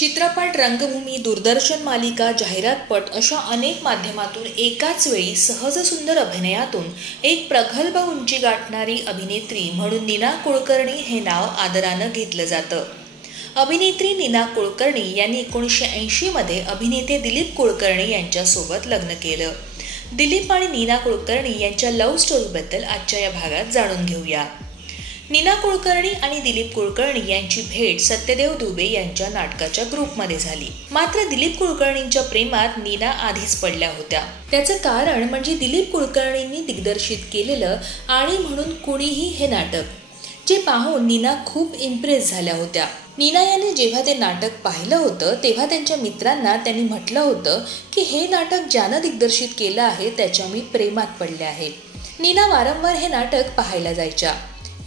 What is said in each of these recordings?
चित्रपट, रंगभूमी, दूरदर्शन मालिका, जाहिरातपट अशा अनेक माध्यमातून एकाच वेळी सहज सुंदर अभिनयातून एक प्रगल्भ उंची गाठणारी अभिनेत्री म्हणून नीना कुलकर्णी हे नाव आदरानं घेतलं जातं. अभिनेत्री नीना कुलकर्णी यांनी 1980 मध्ये अभिनेते दिलीप कुलकर्णी यांच्यासोबत लग्न केलं. दिलीप आणि नीना कुलकर्णी यांच्या लव्ह स्टोरीबद्दल आजच्या या भागात जाणून घेऊया. नीना कुलकर्णी आणि दिलीप कुलकर्णी यांची भेट सत्यदेव दुबे यांच्या नाटकाच्या ग्रुपमध्ये झाली. मात्र दिलीप कुलकर्णींच्या प्रेमात नीना आधीच पडल्या होत्या. त्याचं कारण म्हणजे दिलीप कुलकर्णींनी दिग्दर्शित केलेलं आणि म्हणून कुणीही हे नाटक, जे पाहून नीना खूप इम्प्रेस झाल्या होत्या. नीना यांनी जेव्हा ते नाटक पाहिलं होतं तेव्हा त्यांच्या मित्रांना त्यांनी म्हटलं होतं की हे नाटक ज्यानं दिग्दर्शित केलं आहे त्याच्या मी प्रेमात पडले आहे. नीना वारंवार हे नाटक पाहायला जायच्या.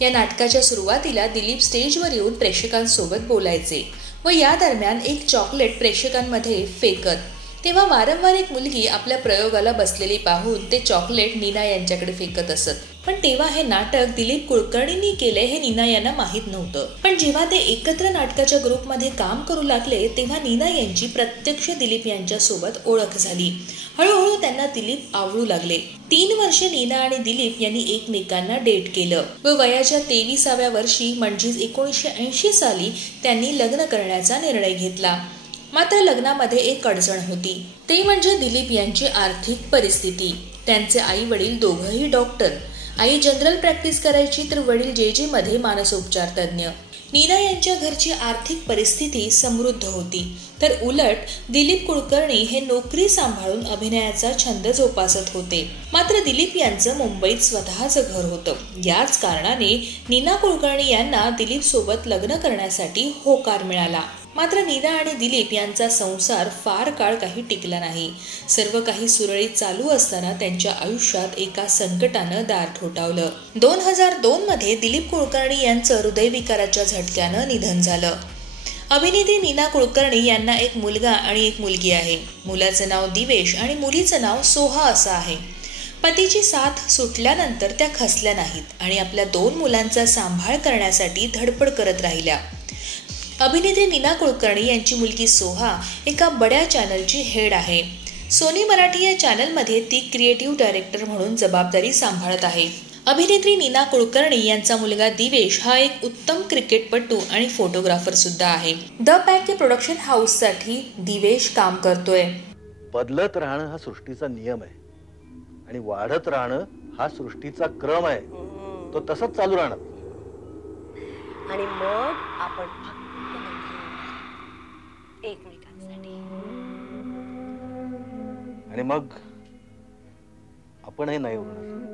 या नाटकाच्या सुरुवातीला दिलीप स्टेजवर येऊन प्रेक्षकांसोबत बोलायचे व या दरम्यान एक चॉकलेट प्रेक्षकांमध्ये फेकत. तेव्हा वारंवार एक मुलगी आपल्या प्रयोगाला बसलेली पाहून ते चॉकलेट नीना यांच्याकडे फेकत असत. पण तेव्हा हे नाटक दिलीप कुलकर्णींनी केले हे नीना यांना माहीत नव्हतं. पण जेव्हा ते एकत्र नाटकाच्या ग्रुपमध्ये काम करू लागले तेव्हा नीना यांची प्रत्यक्ष दिलीप यांच्या सोबत ओळख झाली. हळूहळू त्यांना दिलीप आवडू लागले. 3 वर्षे नीना आणि दिलीप यांनी एकमेकांना डेट केलं व वयाच्या 23व्या वर्षी म्हणजेच 1980 साली त्यांनी लग्न करण्याचा निर्णय घेतला. मात्र लग्नामध्ये एक अडचण होती, ते म्हणजे दिलीप यांची आर्थिक परिस्थिती. त्यांचे आई वडील दोघंही डॉक्टर. आई जनरल प्रॅक्टिस करायची तर वडील जे मध्ये मानसोपचार तज्ज्ञ. नीना यांच्या घरची आर्थिक परिस्थिती समृद्ध होती, तर उलट दिलीप कुलकर्णी हे नोकरी सांभाळून अभिनयाचा छंद जोपासत होते. मात्र दिलीप यांचं मुंबईत स्वतःचं घर होतं. याच कारणाने नीना कुलकर्णी यांना दिलीप सोबत लग्न करण्यासाठी होकार मिळाला. मात्र नीना आणि दिलीप यांचा संसार फार काळ काही टिकला नाही. सर्व काही सुरळीत चालू असताना त्यांच्या आयुष्यात एका संकटानं दार ठोठावलं. 2002 मध्ये दिलीप कुलकर्णी यांचं हृदयविकाराच्या झटक्यानं निधन झालं. अभिनेत्री नीना कुलकर्णी यांना एक मुलगा आणि एक मुलगी आहे. मुलाचं नाव दिवेश आणि मुलीचं नाव सोहा असं आहे. पतीची साथ सुटल्यानंतर त्या खचल्या नाहीत आणि आपल्या 2 मुलांचा सांभाळ करण्यासाठी धडपड करत राहिल्या. अभिनेत्री नीना कुलकर्णी यांची मुलगी सोहा एका बड्या चॅनलची हेड आहे. सोनी मराठी या चॅनलमध्ये ती क्रिएटिव्ह डायरेक्टर म्हणून जबाबदारी सांभाळत आहे. अभिनेत्री नीना कुलकर्णी यांचा मुलगा दिवेश हा एक उत्तम क्रिकेटपटू आणि फोटोग्राफर सुद्धा आहे. द पॅक या प्रोडक्शन हाऊससाठी दिवेश काम करतोय. बदलत राहणं हा सृष्टीचा नियम आहे आणि वाढत राहणं हा सृष्टीचा क्रम आहे. तो तसंच चालू राहणार आणि मग आपण एकमेकांसाठी आणि मग आपण हे नाही होणार.